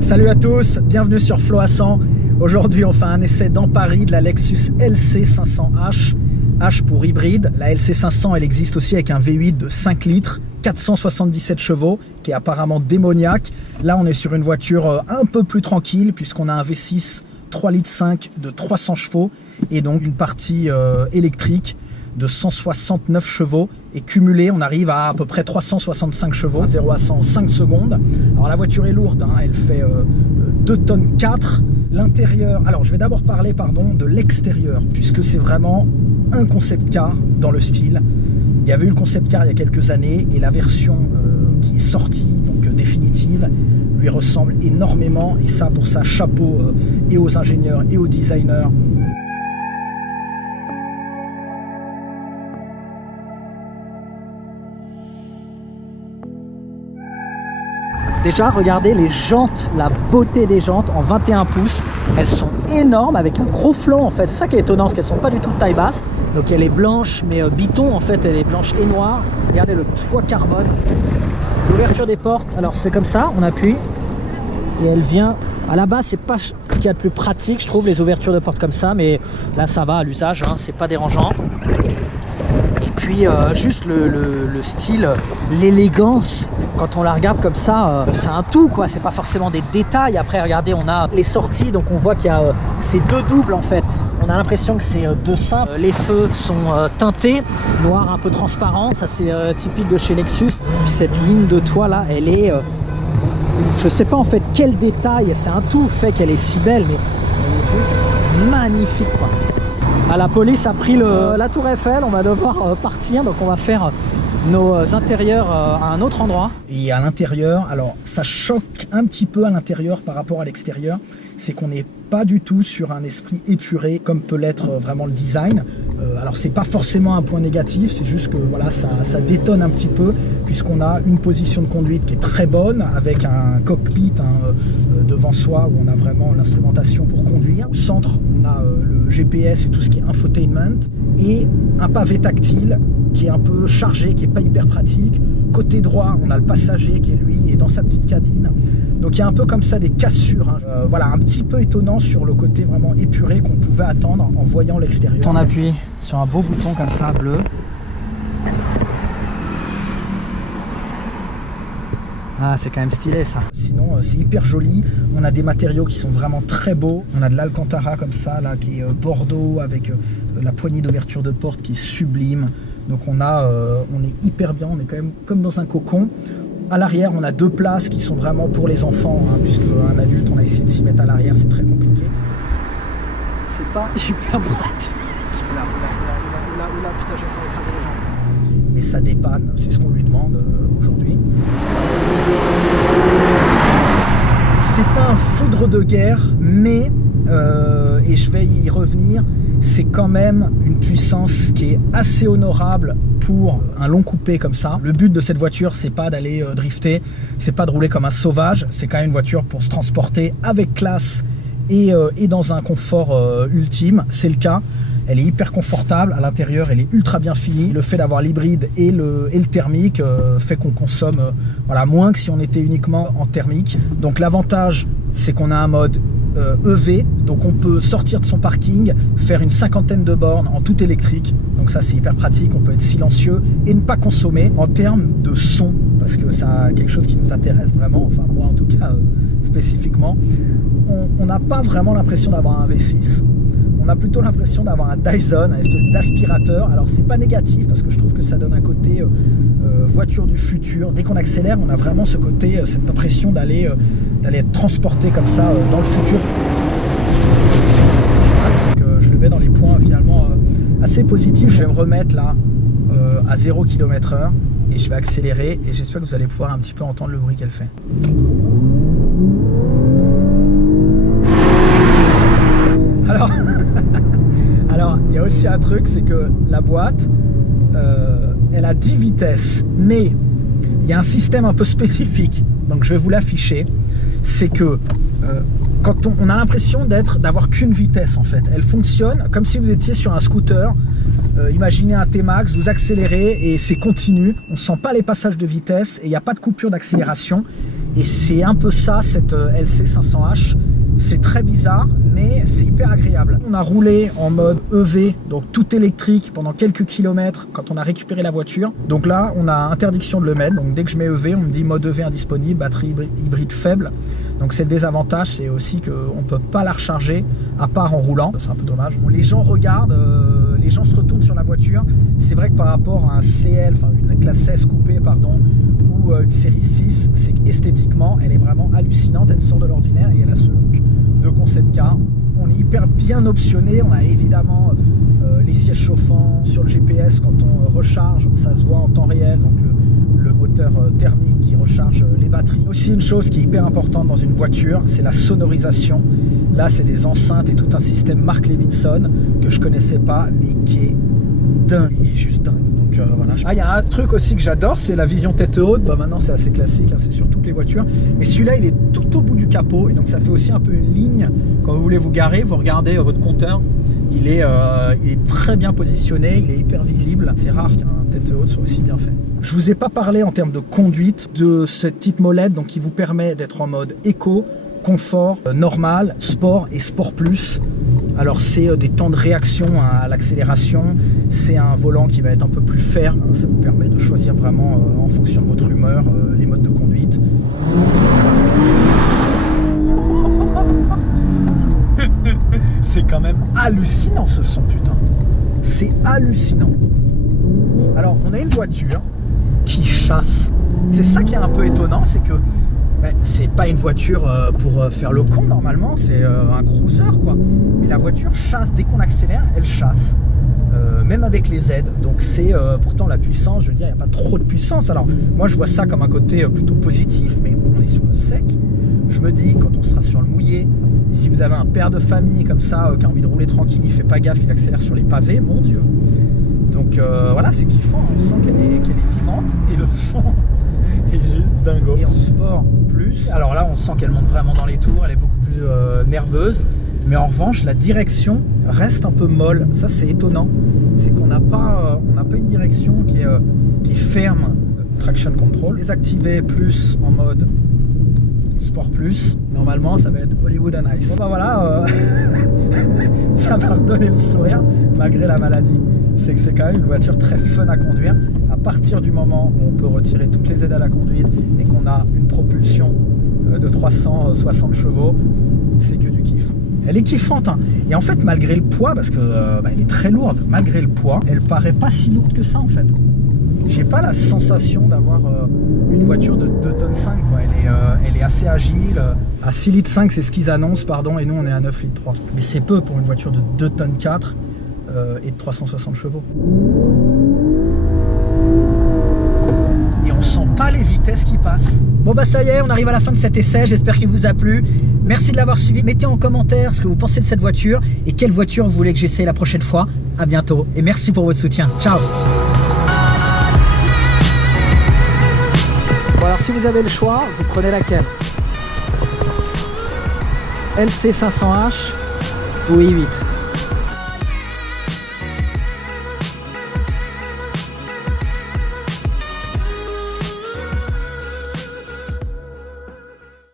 Salut à tous, bienvenue sur Flow à 100. Aujourd'hui on fait un essai dans Paris de la Lexus LC500H, H pour hybride. La LC500 elle existe aussi avec un V8 de 5 litres, 477 chevaux, qui est apparemment démoniaque. Là on est sur une voiture un peu plus tranquille puisqu'on a un V6 3 litres 5 de 300 chevaux et donc une partie électrique de 169 chevaux et cumulé on arrive à peu près 365 chevaux, 0 à 100 en 5 secondes. Alors la voiture est lourde, hein, elle fait 2 tonnes 4. L'intérieur, alors je vais d'abord parler de l'extérieur puisque c'est vraiment un concept car dans le style. Il y avait eu le concept car il y a quelques années et la version qui est sortie, donc définitive, lui ressemble énormément et ça pour ça chapeau et aux ingénieurs et aux designers. Déjà, regardez les jantes, la beauté des jantes en 21 pouces. Elles sont énormes avec un gros flanc en fait. C'est ça qui est étonnant, parce qu'elles sont pas du tout de taille basse. Donc elle est blanche, mais biton en fait, elle est blanche et noire. Regardez le toit carbone. L'ouverture des portes, alors c'est comme ça, on appuie. Et elle vient, à la base c'est pas ce qu'il y a de plus pratique, je trouve, les ouvertures de portes comme ça. Mais là ça va à l'usage, hein, c'est pas dérangeant. Et puis juste le style, l'élégance. Quand on la regarde comme ça, c'est un tout quoi, c'est pas forcément des détails. Après regardez, on a les sorties, donc on voit qu'il y a ces deux doubles en fait. On a l'impression que c'est deux simples. Les feux sont teintés, noir un peu transparent, ça c'est typique de chez Lexus. Puis cette ligne de toit là, elle est, je sais pas en fait quel détail, c'est un tout fait qu'elle est si belle, mais elle est magnifique quoi. Ah, la police a pris la tour Eiffel, on va devoir partir, donc on va faire nos intérieurs à un autre endroit. Et à l'intérieur, alors ça choque un petit peu à l'intérieur par rapport à l'extérieur, c'est qu'on n'est pas du tout sur un esprit épuré comme peut l'être vraiment le design. Alors c'est pas forcément un point négatif, c'est juste que voilà, ça détonne un petit peu puisqu'on a une position de conduite qui est très bonne avec un cockpit devant soi où on a vraiment l'instrumentation pour conduire. Au centre on a le GPS et tout ce qui est infotainment et un pavé tactile qui est un peu chargé, qui est pas hyper pratique. Côté droit on a le passager qui est lui est dans sa petite cabine. Donc il y a un peu comme ça des cassures, hein. Voilà, un petit peu étonnant sur le côté vraiment épuré qu'on pouvait attendre en voyant l'extérieur. On appuie sur un beau bouton comme ça, bleu. Ah, c'est quand même stylé ça. Sinon, c'est hyper joli. On a des matériaux qui sont vraiment très beaux. On a de l'Alcantara comme ça, là, qui est bordeaux avec la poignée d'ouverture de porte qui est sublime. Donc on est hyper bien, on est quand même comme dans un cocon. À l'arrière, on a deux places qui sont vraiment pour les enfants, hein, puisque un adulte, on a essayé de s'y mettre à l'arrière, c'est très compliqué. C'est pas hyper pratique. Oula, putain, je vais faire écraser les gens. Mais ça dépanne, c'est ce qu'on lui demande aujourd'hui. C'est pas un foudre de guerre, mais, et je vais y revenir, c'est quand même une puissance qui est assez honorable pour un long coupé comme ça. Le but de cette voiture, c'est pas d'aller drifter, c'est pas de rouler comme un sauvage, c'est quand même une voiture pour se transporter avec classe et dans un confort ultime, c'est le cas. Elle est hyper confortable, à l'intérieur elle est ultra bien finie. Le fait d'avoir l'hybride et le thermique fait qu'on consomme voilà, moins que si on était uniquement en thermique. Donc l'avantage, c'est qu'on a un mode EV, donc on peut sortir de son parking, faire une 50aine de bornes en tout électrique. Donc ça c'est hyper pratique, on peut être silencieux et ne pas consommer. En termes de son, parce que c'est quelque chose qui nous intéresse vraiment, enfin moi en tout cas spécifiquement, on n'a pas vraiment l'impression d'avoir un V6. On a plutôt l'impression d'avoir un Dyson, un espèce d'aspirateur. Alors c'est pas négatif parce que je trouve que ça donne un côté voiture du futur. Dès qu'on accélère, on a vraiment ce côté, cette impression d'aller être transporté comme ça dans le futur. Donc, je le mets dans les points finalement assez positifs. Je vais me remettre là à 0 km/h et je vais accélérer et j'espère que vous allez pouvoir un petit peu entendre le bruit qu'elle fait. Alors, alors, il y a aussi un truc, c'est que la boîte, elle a 10 vitesses, mais il y a un système un peu spécifique, donc je vais vous l'afficher. C'est que quand on a l'impression d'avoir qu'une vitesse en fait, elle fonctionne comme si vous étiez sur un scooter. Imaginez un T-Max, vous accélérez et c'est continu, on ne sent pas les passages de vitesse et il n'y a pas de coupure d'accélération. Et c'est un peu ça cette LC500H. C'est très bizarre, mais c'est hyper agréable. On a roulé en mode EV, donc tout électrique, pendant quelques kilomètres quand on a récupéré la voiture. Donc là, on a interdiction de le mettre. Donc dès que je mets EV, on me dit mode EV indisponible, batterie hybride faible. Donc c'est le désavantage, c'est aussi qu'on ne peut pas la recharger à part en roulant. C'est un peu dommage. Bon, les gens regardent, les gens se retournent sur la voiture. C'est vrai que par rapport à un CL, enfin une classe S coupée, pardon, ou une série 6, c'est qu'esthétiquement, elle est vraiment hallucinante. Elle sort de l'ordinaire et elle a ce look de concept car. On est hyper bien optionné. On a évidemment les sièges chauffants sur le GPS. Quand on recharge, ça se voit en temps réel. Donc le moteur thermique qui recharge les batteries. Aussi une chose qui est hyper importante dans une voiture, c'est la sonorisation. Là, c'est des enceintes et tout un système Mark Levinson que je connaissais pas, mais qui est dingue, il est juste dingue. Donc voilà. Ah, il y a un truc aussi que j'adore, c'est la vision tête haute. Bah, maintenant, c'est assez classique, hein, c'est sur toutes les voitures. Mais celui-là, il est tout au bout du capot et donc ça fait aussi un peu une ligne. Quand vous voulez vous garer, vous regardez votre compteur. Il est très bien positionné, il est hyper visible. C'est rare qu'un tête haute soit aussi bien fait. Je vous ai pas parlé en termes de conduite de cette petite molette donc qui vous permet d'être en mode éco, confort, normal, sport et sport plus. Alors c'est des temps de réaction à l'accélération, c'est un volant qui va être un peu plus ferme, ça vous permet de choisir vraiment en fonction de votre humeur les modes de conduite. C'est quand même hallucinant ce son, putain. C'est hallucinant. Alors, on a une voiture qui chasse. C'est ça qui est un peu étonnant, c'est que c'est pas une voiture pour faire le con normalement, c'est un cruiser quoi. Mais la voiture chasse, dès qu'on accélère, elle chasse. Même avec les aides. Donc c'est pourtant la puissance, je veux dire, il n'y a pas trop de puissance. Alors, moi je vois ça comme un côté plutôt positif, mais on est sur le sec. Je me dis, quand on sera sur le mouillé, et si vous avez un père de famille comme ça qui a envie de rouler tranquille, il fait pas gaffe, il accélère sur les pavés, mon Dieu. Donc voilà, c'est kiffant, on sent qu'elle est vivante et le son est juste dingo. Et en sport plus, alors là on sent qu'elle monte vraiment dans les tours, elle est beaucoup plus nerveuse, mais en revanche la direction reste un peu molle, ça c'est étonnant. C'est qu'on n'a pas une direction qui est ferme, traction control. Désactiver plus en mode sport plus, normalement ça va être Hollywood and Ice. Bon bah voilà, ça m'a redonné le sourire malgré la maladie. C'est que c'est quand même une voiture très fun à conduire. À partir du moment où on peut retirer toutes les aides à la conduite et qu'on a une propulsion de 360 chevaux, c'est que du kiff. Elle est kiffante, hein. Et en fait malgré le poids, parce que elle est très lourde, malgré le poids, elle paraît pas si lourde que ça en fait. J'ai pas la sensation d'avoir une voiture de 2 tonnes 5 quoi. Elle est assez agile. À 6 litres 5 c'est ce qu'ils annoncent pardon, et nous on est à 9 litres 3. Mais c'est peu pour une voiture de 2 tonnes 4 et de 360 chevaux. Et on sent pas les vitesses qui passent. Bon bah ça y est, on arrive à la fin de cet essai, j'espère qu'il vous a plu. Merci de l'avoir suivi, mettez en commentaire ce que vous pensez de cette voiture et quelle voiture vous voulez que j'essaye la prochaine fois. À bientôt et merci pour votre soutien. Ciao. Bon alors si vous avez le choix, vous prenez laquelle? LC500H ou i8?